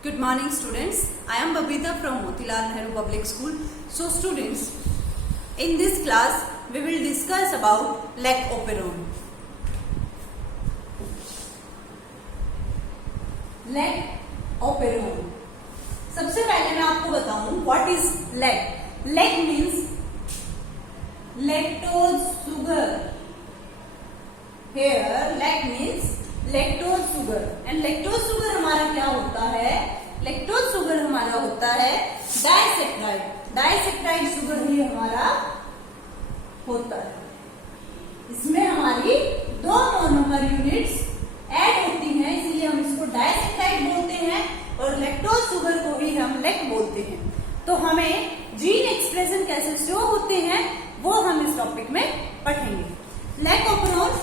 Good morning students. I am Babita from Motilal Nehru Public School. So students, in this class we will discuss about leg operon. Leg operon. सबसे पहले मैं आपको बताऊं what is leg. Leg means lactose sugar. Here leg means lactose sugar and lactose sugar हमारा क्या होता है? Lactose sugar हमारा होता है डाइसेक्राइड. डाइसेक्राइड शुगर ही हमारा होता है. इसमें हमारी दो मोनोमर यूनिट्स ऐड होती हैं, इसलिए हम इसको डाइसेक्राइड बोलते हैं और लैक्टोज शुगर को ही हम लैक बोलते हैं. तो हमें जीन एक्सप्रेशन कैसे शो होते हैं वो हम इस टॉपिक में पढ़ेंगे. Lac operon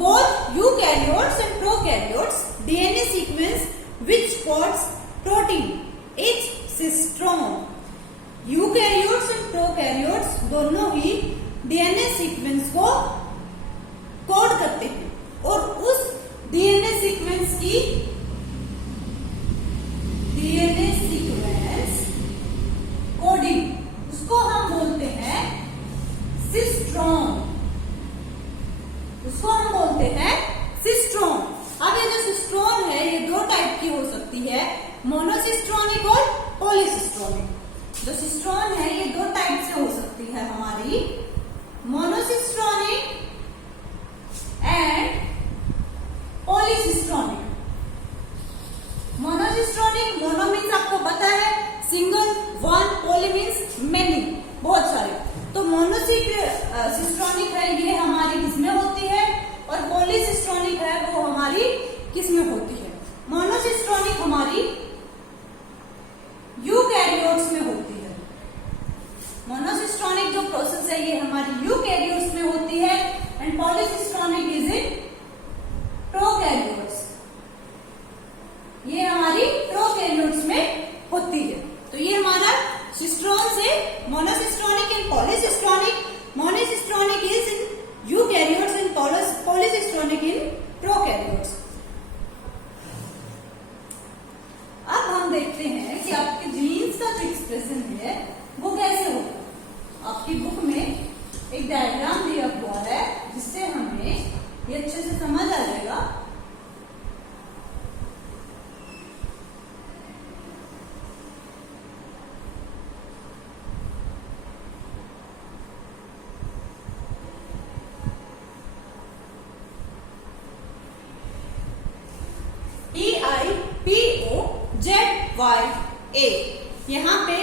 both eukaryotes and prokaryotes DNA sequence which codes protein is cistron. Eukaryotes and prokaryotes दोनों ही DNA सीक्वेंस को कोड करते हैं और उस DNA सीक्वेंस की DNA सीक्वेंस कोडिंग उसको हम बोलते हैं सिस्ट्रॉन. उसको हम बोलते हैं सिस्ट्रोन. अब ये जो सिस्ट्रोन है ये दो टाइप की हो सकती है, मोनोसिस्ट्रोनिक और पॉलीसिस्ट्रोनिक. जो सिस्ट्रोन है ये दो टाइप से हो सकती है हमारी, मोनोसिस्ट्रोनिक एंड पॉलीसिस्ट्रोनिक. मोनोसिस्ट्रोनिक, मोनो मीन्स आपको पता है single, one, poly means many, बहुत सारे. तो मोनोसिस्ट्रोनिक है ये हमारी किसमें होती है और पॉलीसिस्ट्रोनिक है वो हमारी किसमें होती है? मोनोसिस्ट्रोनिक हमारी यूकैरियोट्स में होती है. मोनोसिस्ट्रोनिक जो प्रोसेस है ये हमारी यूकैरियोट्स में होती है एंड पॉलीसिस्ट्रोनिक इज इन प्रोकैरियोट्स. ये हमारी प्रोकैरियोट्स में होती है. तो ये हमारा सिस्ट्रोन से monocistronic and polycistronic. Monocistronic is in eukaryotes and polycistronic in prokaryotes. अब हम देखते हैं कि आपके जीन्स का जो एक्सप्रेशन है वो कैसे होगा. आपकी बुक में एक डायग्राम दिया हुआ है जिससे हमें ये अच्छे से समझ आ जाएगा. PIPOZYA. यहाँ पे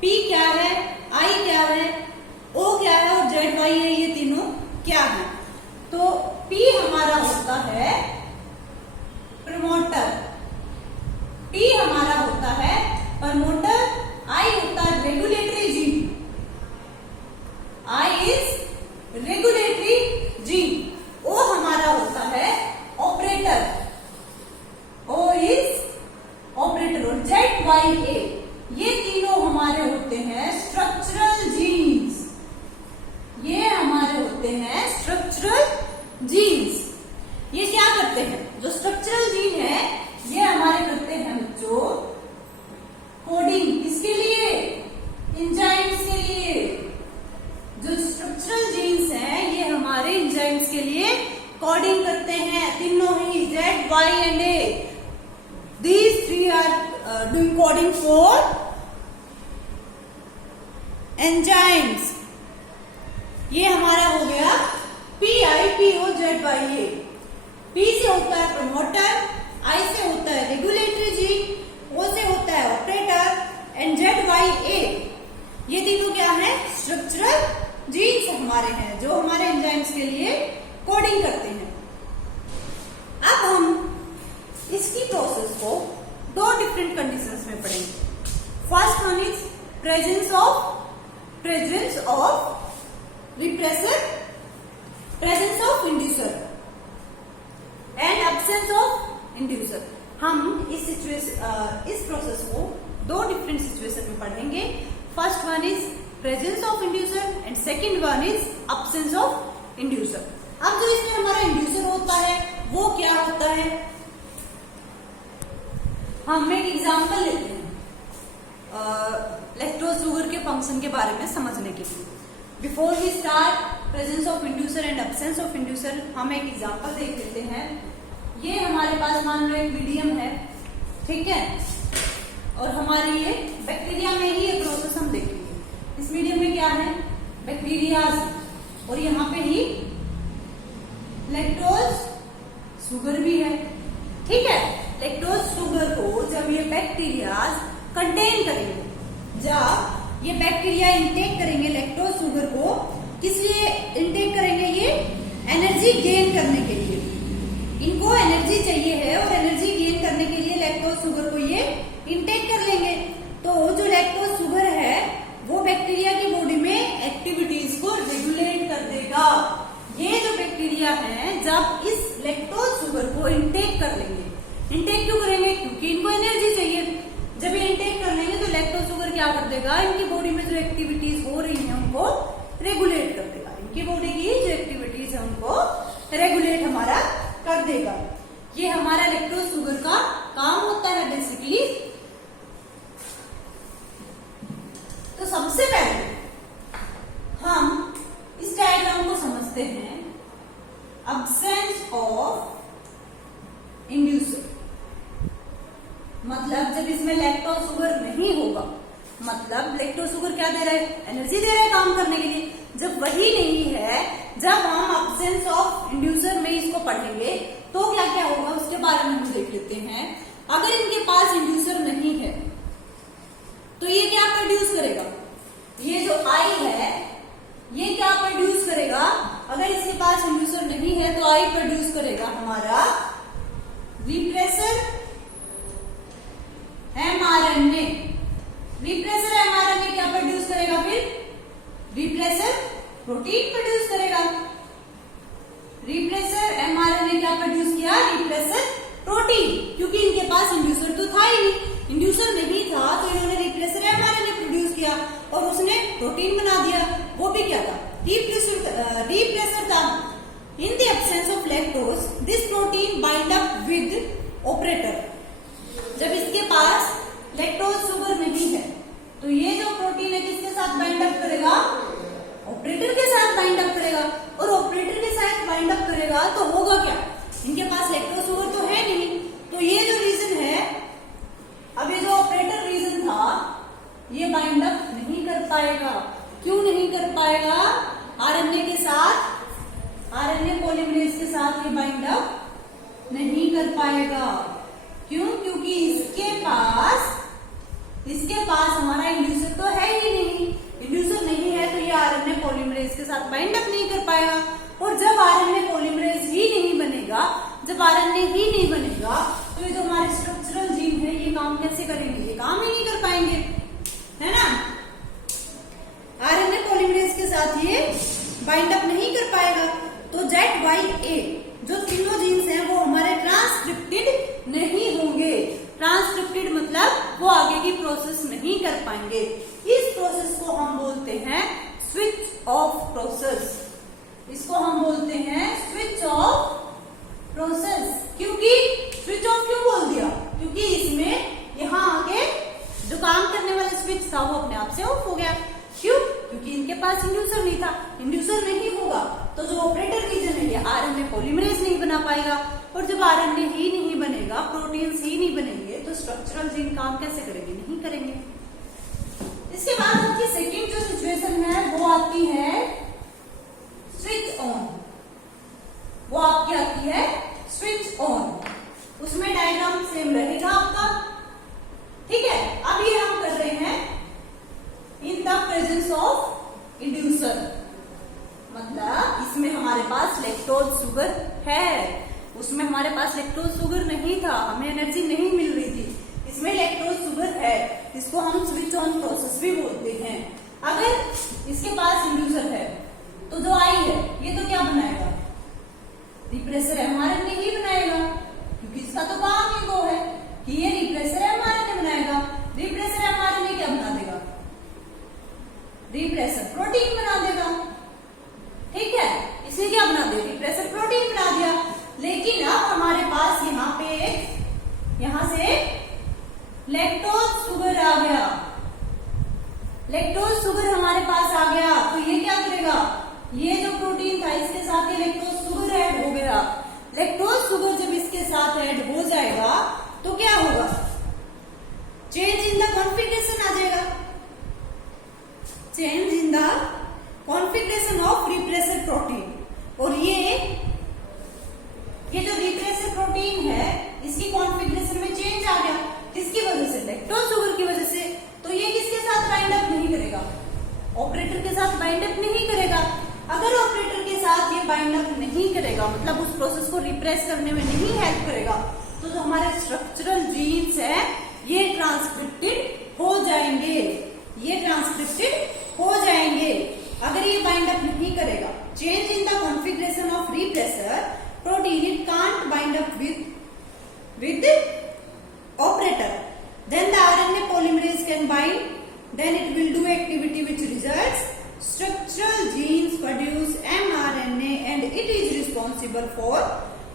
P क्या है, I क्या है, O क्या है और ZY है, ये तीनों क्या है? तो P हमारा होता है प्रमोटर, P हमारा होता है प्रमोटर, I होता है regulatory gene. I is regulatory gene. O हमारा होता है ऑपरेटर, O इज ऑपरेटर. और ZYA ये तीनों हमारे होते हैं स्ट्रक्चरल जीन्स. ये हमारे होते हैं स्ट्रक्चरल जीन्स. ये क्या करते हैं? जो स्ट्रक्चरल जीन है ये हमारे करते हैं बच्चों कोडिंग. किसके लिए? एंजाइम्स के लिए. जो स्ट्रक्चरल जीन्स हैं ये हमारे एंजाइम्स के लिए कोडिंग करते हैं. तीनों ही Z, Y and A. These three are doing coding for enzymes. ये हमारा हो गया PIPOZYA. P से होता है प्रमोटर, I से होता है रेगुलेटरी जीन, O से होता है ऑपरेटर एंड ZYA ये तीनों क्या है? स्ट्रक्चरल जीन्स हमारे हैं जो हमारे एंजाइम्स के लिए कोडिंग करते हैं. अब हम इसकी प्रोसेस को दो डिफरेंट कंडीशंस में पढ़ेंगे. First one is presence of repressor, presence of inducer and absence of inducer. हम इस प्रोसेस को दो डिफरेंट सिचुएशन में पढ़ेंगे. First one is presence of inducer and second one is absence of inducer. अब जो इसमें हमारा इंड्यूसर होता है वो क्या होता है? हम एक एग्जांपल लेते हैं लैक्टोज शुगर के फंक्शन के बारे में समझने के लिए। Before we start presence of inducer and absence of inducer, हम एक एग्जांपल देख लेते हैं। ये हमारे पास मान लो एक मीडियम है, ठीक है, और हमारे ये बैक्टीरिया में ही ये प्रोसेस हम देखेंगे। इस मीडियम में क्या है, बैक्टीरियाज, और यहाँ पे ही लैक्टोज शुगर भी है, ठीक है। लैक्टोज शुगर को जब ये बैक्टीरियाज कंटेन करेंगे, जब ये बैक्टीरिया इंटेक करेंगे लैक्टोज शुगर को, किस लिए इंटेक करेंगे, ये एनर्जी गेन करने के लिए। इनको एनर्जी चाहिए है और एनर्जी गेन करने के लिए लैक्टोज शुगर को ये इंटेक कर लेंगे। तो जो लैक्टोज शुगर है वो बैक्टीरिया की बॉडी में एक्टिविटीज को रेगुलेट कर देगा। ये जो बैक्टीरिया है जब इस लैक्टोज शुगर को इंटेक कर लेंगे, इंटेक क्यों करेंगे, क्योंकि इनको एनर्जी चाहिए। जब ये इंटेक कर लेंगे तो लैक्टोज शुगर क्या कर देगा, इनकी बॉडी में जो एक्टिविटीज हो रही हैं उनको रेगुलेट कर देगा। इनकी बॉडी की जो एक्टिविटीज है उनको रेगुलेट हमारा कर देगा। ये हमारा लैक्टोज शुगर का काम होता है बेसिकली। तो सबसे पहले हम इस डायग्राम को समझते हैं, एब्सेंस ऑफ इंड्यूसर। मतलब जब इसमें लैक्टोज शुगर नहीं होगा, मतलब लैक्टोज शुगर क्या दे रहा है, एनर्जी दे रहा है काम करने के लिए। जब वही नहीं है, जब हम एब्सेंस ऑफ इंड्यूसर में इसको पढ़ेंगे तो क्या क्या होगा उसके बारे में हम देख लेते हैं। अगर इनके पास इंड्यूसर नहीं है तो ये क्या प्रोड्यूस करेगा, ये जो आई है ये क्या प्रोड्यूस करेगा। अगर इसके पास इंड्यूसर नहीं है तो आई प्रोड्यूस करेगा हमारा रिप्रेसर एमआरएनए। रिप्रेसर एमआरएनए क्या प्रोड्यूस करेगा, फिर रिप्रेसर प्रोटीन प्रोड्यूस करेगा। रिप्रेसर एमआरएनए क्या प्रोड्यूस किया, रिप्रेसर प्रोटीन, क्योंकि इनके पास इंड्यूसर तो था ही नहीं। इंड्यूसर नहीं था तो इन्होंने रिप्रेसर एमआरएनए प्रोड्यूस किया और उसने प्रोटीन बना दिया। वो भी क्या था, रिप्रेसर था। In the absence of lactose this protein bind up with operator. जब इसके पास लैक्टोज शुगर नहीं है तो ये जो प्रोटीन है किसके साथ बाइंड अप करेगा, ऑपरेटर के साथ बाइंड अप करेगा। और ऑपरेटर के साथ बाइंड अप करेगा तो होगा क्या, इनके पास लैक्टोज शुगर तो है नहीं, तो ये जो रीजन है, अब ये जो ऑपरेटर रीजन था ये बाइंड अप नहीं कर पाएगा। क्यों नहीं कर पाएगा, आरएनए के साथ, आरएनए पॉलीमरेज के साथ ये बाइंड अप नहीं कर पाएगा। क्यों, क्योंकि इसके पास हमारा इंड्यूसर तो है ही नहीं। इंड्यूसर नहीं है तो ये आरएनए पॉलीमरेज के साथ बाइंड अप नहीं कर पाएगा। और जब आरएनए पॉलीमरेज ही नहीं बनेगा, जब आरएनए ही नहीं बनेगा तो ये जो हमारे स्ट्रक्चरल जीन है ये काम कैसे करेंगे, ये काम ही नहीं कर पाएंगे, है ना। आरएनए पॉलीमरेज के साथ ये बाइंड अप नहीं कर पाएगा। तो ZYA जो तीनों जीन्स हैं वो हमारे ट्रांसक्रिप्टेड नहीं होंगे। ट्रांसक्रिप्टेड मतलब वो आगे की प्रोसेस नहीं कर पाएंगे। इस प्रोसेस को हम बोलते हैं स्विच ऑफ प्रोसेस। इसको हम बोलते हैं स्विच ऑफ प्रोसेस। क्योंकि स्विच ऑफ क्यों बोल दिया, क्योंकि इसमें यहाँ आके जो काम करने वाला स्विच था वो अपने आप से ऑफ हो गया। क्यों, क्योंकि इनके पास इंड्यूसर नहीं था। इंड्यूसर नहीं होगा तो जो ऑपरेटर रीजन है ये आरएनए पॉलीमरेज नहीं बना पाएगा। और जब आरएनए ही नहीं बनेगा, प्रोटीन्स ही नहीं बनेंगे तो स्ट्रक्चरल जीन काम कैसे करेंगे, नहीं करेंगे। इसके बाद आपकी सेकेंड जो सिचुएशन है वो आती है स्विच ऑन। वो आपकी आती है स्विच ऑन। उसमें डायग्राम सेम रहेगा आपका, ठीक है। अब ये हम कर रहे हैं in the presence of inducer, मतलब इसमें हमारे पास लैक्टोज शुगर है, उसमें हमारे पास लैक्टोज शुगर नहीं था, हमें एनर्जी नहीं मिल रही थी। इसमें लैक्टोज शुगर है, इसको हम स्विच ऑन प्रोसेस भी बोलते हैं। अगर इसके पास इंड्यूसर है तो जो आई है ये तो क्या बनाएगा, रिप्रेसर एमआरएनए ही बनाएगा, क्योंकि इसका तो काम ही वो है कि लैक्टोज शुगर आ गया, लैक्टोज शुगर हमारे पास आ गया, तो ये क्या करेगा, ये जो प्रोटीन था इसके साथ ये लैक्टोज शुगर ऐड हो गया। लैक्टोज शुगर जब इसके साथ ऐड हो जाएगा तो क्या होगा, चेंज इन द कॉन्फ़िगरेशन आ जाएगा, change in the configuration of repressor protein. और ये जो रिप्रेसर प्रोटीन है इसकी कॉन्फ़िगरेशन में चेंज आ गया, किसकी वजह से, लैक्टोज शुगर की वजह से। तो ये किसके साथ बाइंड अप नहीं करेगा, ऑपरेटर के साथ बाइंड अप नहीं करेगा। अगर ऑपरेटर के साथ ये बाइंड अप नहीं करेगा, मतलब उस प्रोसेस को रिप्रेस करने में नहीं हेल्प करेगा, तो जो हमारे स्ट्रक्चरल जीन्स है ये ट्रांसक्रिप्टेड हो जाएंगे, ये ट्रांसक्रिप्टेड हो जाएंगे। अगर ये बाइंड अप नहीं करेगा, change in the configuration of repressor protein, it can't bind up with operator, then the RNA polymerase can bind, then it will do activity which results structural genes produce mRNA and it is responsible for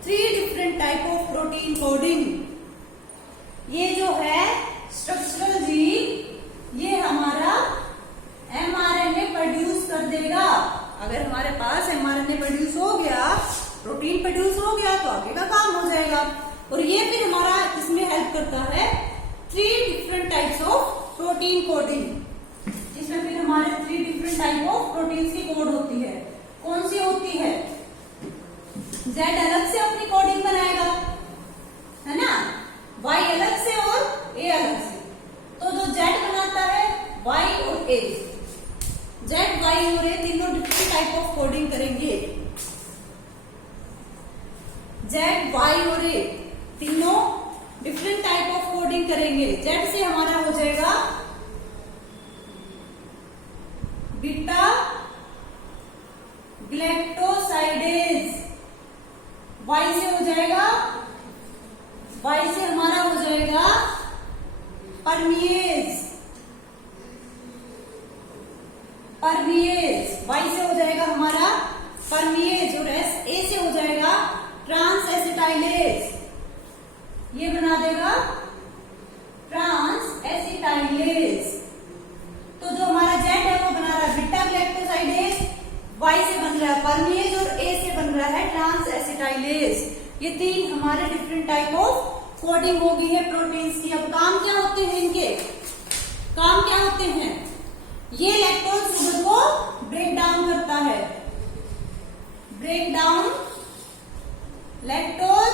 3 different type of protein coding। ये जो है structural gene ये हमारा mRNA produce कर देगा। अगर हमारे पास mRNA produce हो गया, प्रोटीन प्रोड्यूस हो गया, तो आगे का काम हो जाएगा। और ये फिर हमारा इसमें हेल्प करता है 3 different types of protein coding, जिसमें फिर हमारे 3 डिफरेंट टाइप ऑफ प्रोटीन की कोड होती है। कौन सी होती है, जेड अलग से अपनी कोडिंग बनाएगा, है ना, वाई अलग से और ए अलग से। तो जो जेड बनाता है वाई और ए, जेड वाई और ए तीनों डिफरेंट टाइप ऑफ कोडिंग करेंगे। जेड वाई और ए तीनों डिफरेंट टाइप ऑफ कोडिंग करेंगे। जेड से हमारा हो जाएगा बीटा ग्लैक्टोसाइडेज, वाई से हो जाएगा, वाई से हमारा हो जाएगा परमिएज, परमिएज वाई से हो जाएगा हमारा परमिएज। और ए से हो जाएगा ट्रांस एसिटाइलेज, ये बना देगा ट्रांस एसिटाइलेज। तो जो हमारा जेड है वो बना रहा है बीटा ग्लैक्टोसाइडेज, वाई से बन रहा है परमिएज और ए से बन रहा है ट्रांस एसिटाइलेज। ये 3 हमारे डिफरेंट टाइप ऑफ कोडिंग हो गई है प्रोटीन्स की। अब काम क्या होते हैं इनके, काम क्या होते हैं, ये लैक्टोज शुगर को ब्रेक डाउन करता है, ब्रेक डाउन लैक्टोज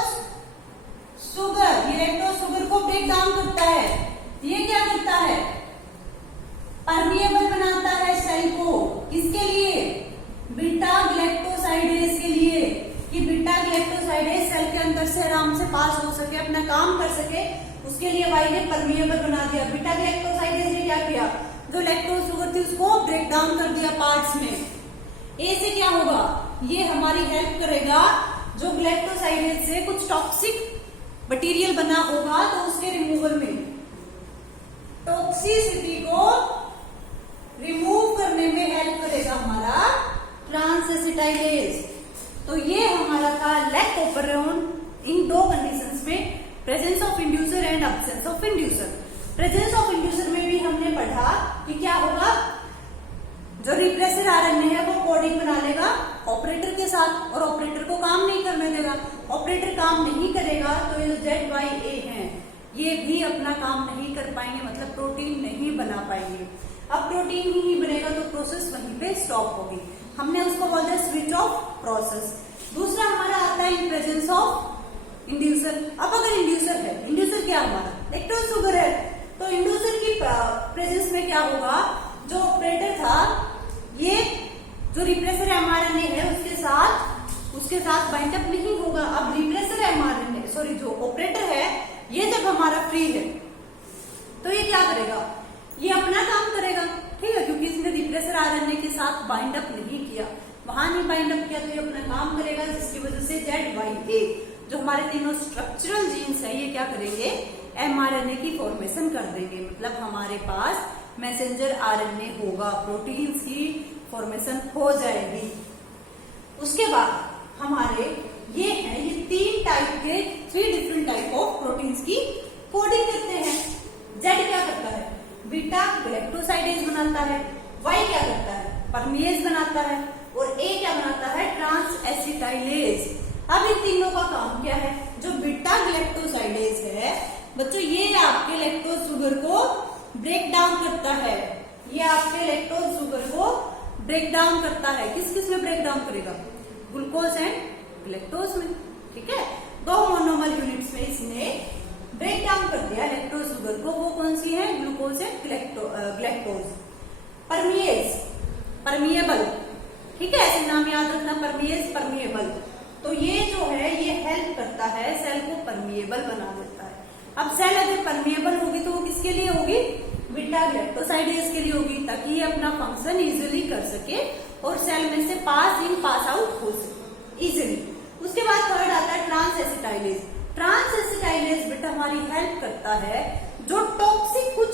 शुगर, ये लैक्टोज शुगर को ब्रेक डाउन करता है। ये क्या करता है, परमिएबल बनाता है सेल को, किसके लिए, बीटा ग्लैक्टोसाइडेज के लिए, कि बीटा ग्लैक्टोसाइडेज सेल के अंदर से आराम से पास हो सके, अपना काम कर सके, उसके लिए वाई ने परमिएबल बना दिया। बीटा ग्लैक्टोसाइडेज ने क्या किया, जो लैक्टोज शुगर थी उसको ब्रेक डाउन कर दिया पार्ट्स में। ए से क्या होगा, ये हमारी हेल्प करेगा, जो ग्लैक्टोसाइडेज से कुछ टॉक्सिक मटेरियल बना होगा तो उसके रिमूवल में, टॉक्सिसिटी को रिमूव करने में हेल्प करेगा हमारा ट्रांस एसिटाइलेज। तो ये हमारा था लैक ऑपरेरॉन इन 2 कंडीशंस में, presence of inducer and absence of inducer. Presence of inducer में भी हमने पढ़ा कि क्या होगा, जो रिप्रेसर आरएनए है वो कोडिंग बना लेगा ऑपरेटर के साथ और ऑपरेटर को काम नहीं करने देगा। ऑपरेटर काम नहीं करेगा तो ये जेड वाई ए है ये भी अपना काम नहीं कर पाएंगे, मतलब प्रोटीन नहीं बना पाएंगे। अब प्रोटीन ही नहीं बनेगा तो प्रोसेस वहीं पे स्टॉप होगी, हमने उसको बोलते हैं स्विच ऑफ प्रोसेस। दूसरा हमारा आता है इन प्रेजेंस ऑफ इंड्यूसर। अब अगर इंड्यूसर है, इंड्यूसर क्या हमारा लैक्टोज शुगर है, तो इंड्यूसर की प्रेजेंस में क्या होगा, जो ऑपरेटर था ये जो रिप्रेसर एमआरएनए है उसके साथ बाइंड अप नहीं होगा। अब रिप्रेसर एमआरएनए सॉरी जो ऑपरेटर है ये जब हमारा फ्री है तो ये क्या करेगा, ये अपना काम करेगा, ठीक है, क्योंकि इसने रिप्रेसर आरएनए के साथ बाइंड अप नहीं किया, वहां नहीं बाइंड अप किया तो ये अपना काम करेगा, जिसकी वजह से जेड वाई ए जो हमारे तीनों स्ट्रक्चरल जीन्स है ये क्या करेंगे, एमआरएनए की फॉर्मेशन कर देंगे, मतलब हमारे पास मैसेंजर आरएनए होगा, प्रोटीन्स की फॉर्मेशन हो जाएगी। उसके बाद हमारे ये है, ये 3 डिफरेंट टाइप ऑफ प्रोटीन्स की कोडिंग करते हैं। आपके लैक्टोज शुगर को ब्रेक डाउन करता है। ये आपके लैक्टोज शुगर को ब्रेक डाउन करता है। किस किस में ब्रेक डाउन करेगा? ग्लूकोज एंड लैक्टोज में। ठीक है, 2 मोनोमर यूनिट्स में इसने ब्रेक डाउन कर दिया लैक्टोज शुगर को। वो कौन सी है? Glucose and galactose. परमिएज, परमिएबल, ठीक है, ऐसे नाम याद रखना, परमिएज, परमिएबल। तो ये जो है ये हेल्प करता है सेल को परमिएबल बना देता है। अब सेल अगर परमिएबल होगी तो वो किसके लिए होगी? बीटा ग्लैक्टोसाइडेज के लिए होगी, ताकि ये अपना फंक्शन इजीली कर सके और सेल में से पास इन पास आउट हो सके इजीली। उसके बाद थर्ड आता है ट्रांसएसिटाइलेज। ट्रांसएसिटाइलेज बेटा हमारी हेल्प करता है जो टॉक्सिक कुछ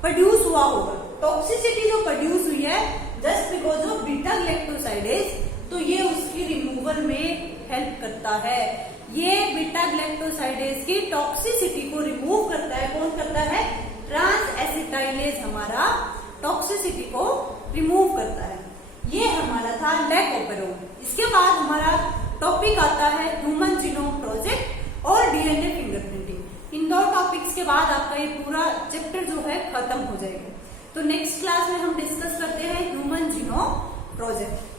प्रोड्यूस हुआ होगा, टॉक्सिसिटी जो प्रोड्यूस हुई है just because of beta galactosidase, तो ये उसकी रिमूवल में हेल्प करता है। ये बीटा ग्लैक्टोसाइडेज की टॉक्सिसिटी को रिमूव करता है। कौन करता है? ट्रांसएसिटाइलेज हमारा टॉक्सिसिटी को रिमूव करता है। ये हमारा था लैकोपेरोल। इसके बाद हमारा टॉपिक आता है ह्यूमन जीनोम प्रोजेक्ट और डीएनए फिंगरप्रिंटिंग। इन 2 टॉपिक्स के बाद आपका ये पूरा चैप्टर जो है खत्म हो जाएगा। तो नेक्स्ट क्लास में हम डिस्कस करते हैं ह्यूमन जीनोम प्रोजेक्ट।